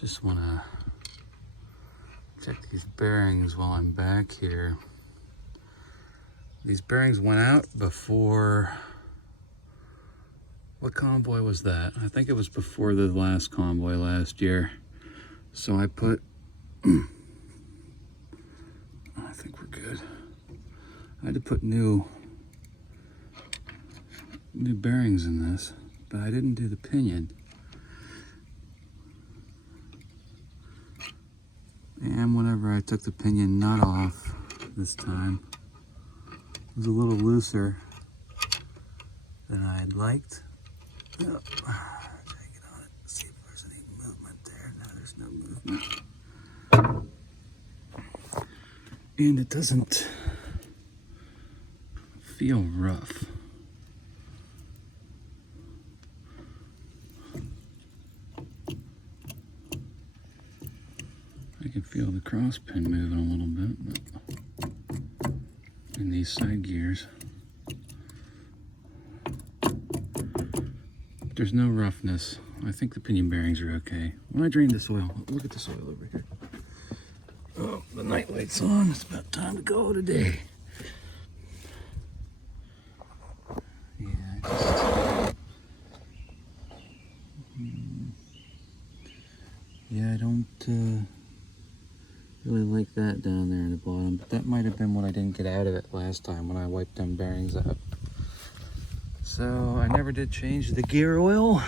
Just want to check these bearings while I'm back here. These bearings went out before, what convoy was that? I think it was before the last convoy last year. So I put, I think we're good. I had to put new bearings in this, but I didn't do the pinion. And whenever I took the pinion nut off this time, it was a little looser than I had liked. Oh, try to get on it, see if there's any movement there. No, there's no movement. And it doesn't feel rough. I can feel the cross pin moving a little bit, but in these side gears. There's no roughness. I think the pinion bearings are okay. When I drained this oil, look at this oil over here. Oh, the night light's on. It's about time to go today. Yeah, I don't really like that down there in the bottom, but that might have been what I didn't get out of it last time when I wiped them bearings up. So I never did change the gear oil.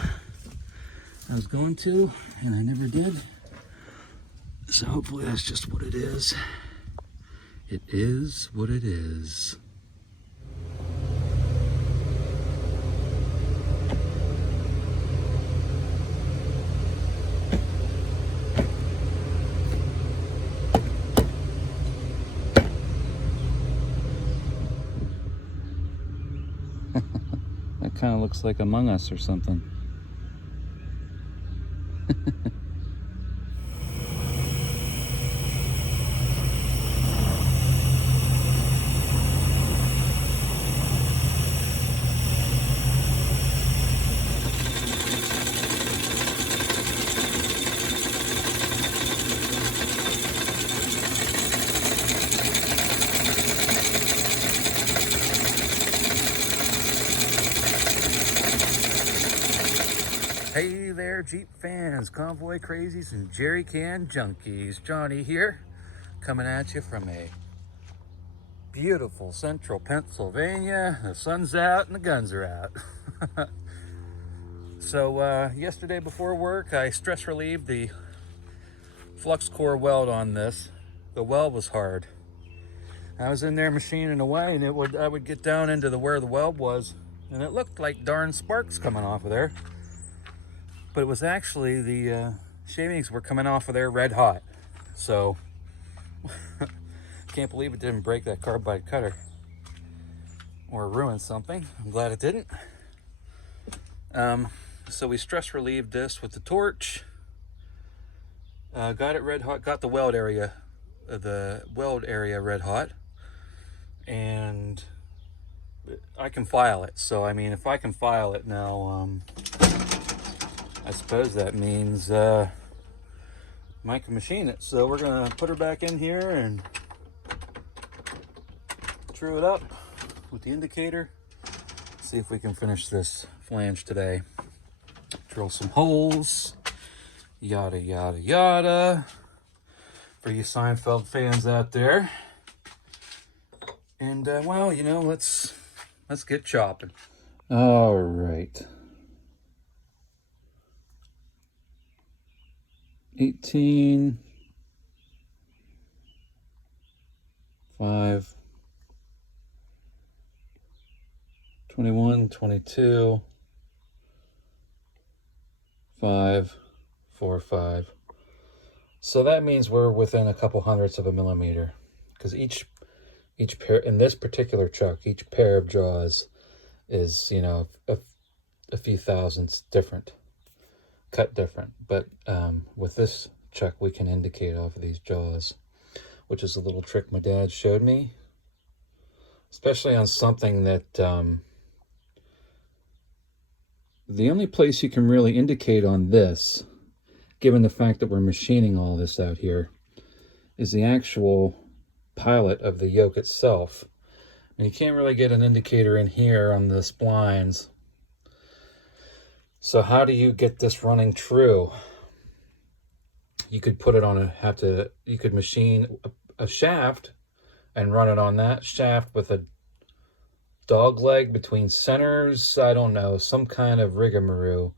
I was going to, and I never did. So hopefully that's just what it is. It is what it is. That kind of looks like Among Us or something. Hey there, Jeep fans, Convoy Crazies, and Jerry Can Junkies. Johnny here, coming at you from a beautiful central Pennsylvania. The sun's out and the guns are out. So yesterday before work, I stress relieved the flux core weld on this. The weld was hard. I was in there machining away, and I would get down into where the weld was, and it looked like darn sparks coming off of there. But it was actually the shavings were coming off of there red hot. So can't believe it didn't break that carbide cutter or ruin something. I'm glad it didn't. So we stress relieved this with the torch. Got it red hot. Got the weld area red hot, and I can file it. So I mean, if I can file it now, I suppose that means I can machine it. So we're gonna put her back in here and true it up with the indicator. See if we can finish this flange today. Drill some holes, yada yada yada, for you Seinfeld fans out there. And well, you know, let's get chopping. All right. 18, 5, 21, 22, 5, 4, 5. So that means we're within a couple hundredths of a millimeter, because each pair in this particular chuck, each pair of jaws is, you know, a few thousandths different. Cut different, but with this chuck we can indicate off of these jaws, which is a little trick my dad showed me, especially on something that the only place you can really indicate on this given the fact that we're machining all this out here, is the actual pilot of the yoke itself. And you can't really get an indicator in here on the splines. So how do you get this running true? You could put it on you could machine a shaft and run it on that shaft with a dog leg between centers. I don't know, some kind of rigmarole.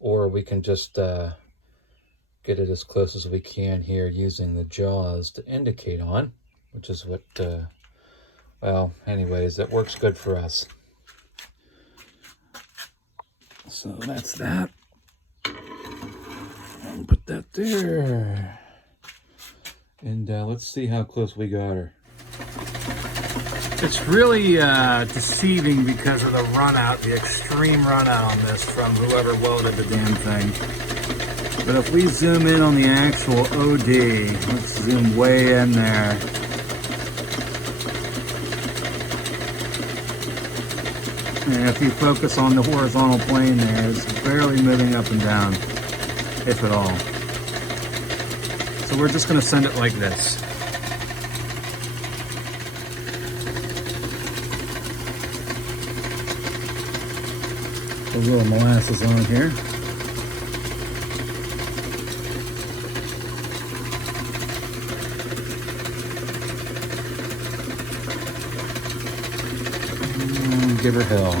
Or we can just get it as close as we can here using the jaws to indicate on, which is what, well, anyways, that works good for us. So that's that. I'll put that there. And let's see how close we got her. It's really deceiving because of the run out, the extreme run out on this from whoever welded the damn thing. But if we zoom in on the actual OD, let's zoom way in there. And if you focus on the horizontal plane there, it's barely moving up and down, if at all. So we're just going to send it like this. A little molasses on here. And give her hell.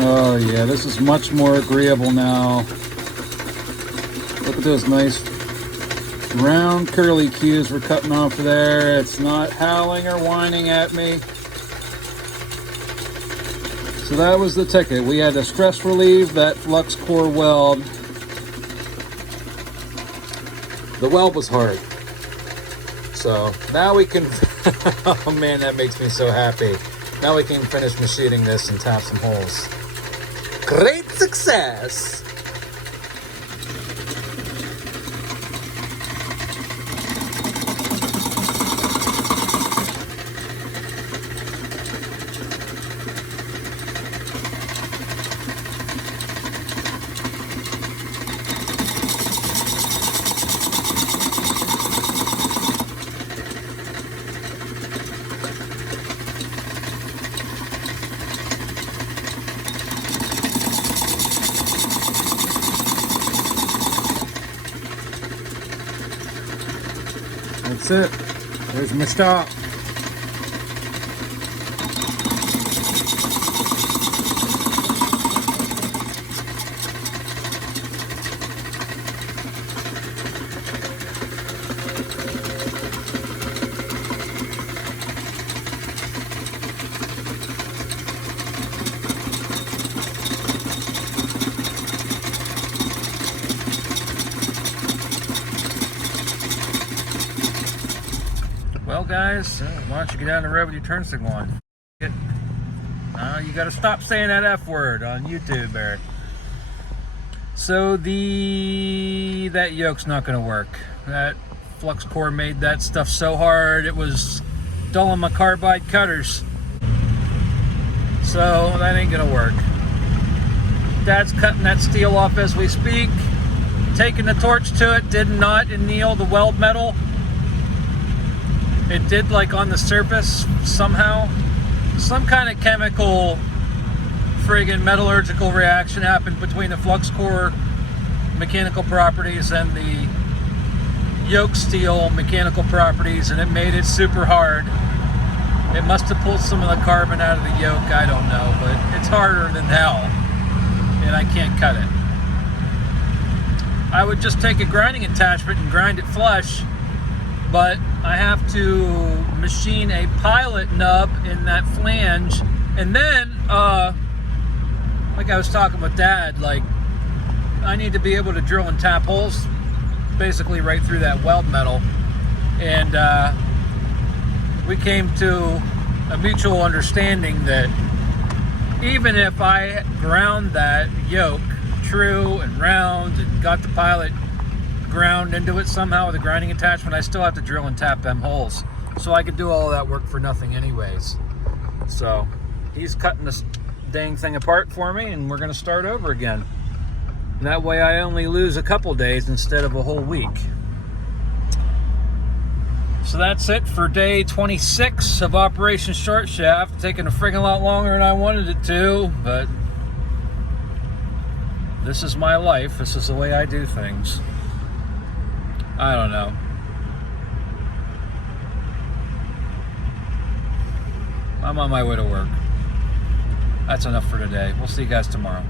Oh yeah, this is much more agreeable now. Look at those nice round curly cues we're cutting off there. It's not howling or whining at me. So that was the ticket. We had to stress relieve that flux core weld. The weld was hard. So now we can, oh man, that makes me so happy. Now we can finish machining this and tap some holes. Great success! That's it. There's my stop. Well, guys, why don't you get down the road with your turn signal on? You got to stop saying that F word on YouTube, Eric. So that yoke's not going to work. That flux core made that stuff so hard it was dulling my carbide cutters. So that ain't going to work. Dad's cutting that steel off as we speak. Taking the torch to it did not anneal the weld metal. It did, like on the surface somehow. Some kind of chemical friggin' metallurgical reaction happened between the flux core mechanical properties and the yoke steel mechanical properties, and it made it super hard. It must have pulled some of the carbon out of the yoke, I don't know, but it's harder than hell, and I can't cut it. I would just take a grinding attachment and grind it flush, but I have to machine a pilot nub in that flange, and then like I was talking with Dad, like I need to be able to drill and tap holes basically right through that weld metal. And we came to a mutual understanding that even if I ground that yoke true and round and got the pilot ground into it somehow with a grinding attachment, I still have to drill and tap them holes. So I could do all that work for nothing anyways. So he's cutting this dang thing apart for me, and we're gonna start over again. And that way I only lose a couple days instead of a whole week. So that's it for day 26 of Operation Short Shaft. Taking a friggin' lot longer than I wanted it to, but this is my life. This is the way I do things. I don't know. I'm on my way to work. That's enough for today. We'll see you guys tomorrow.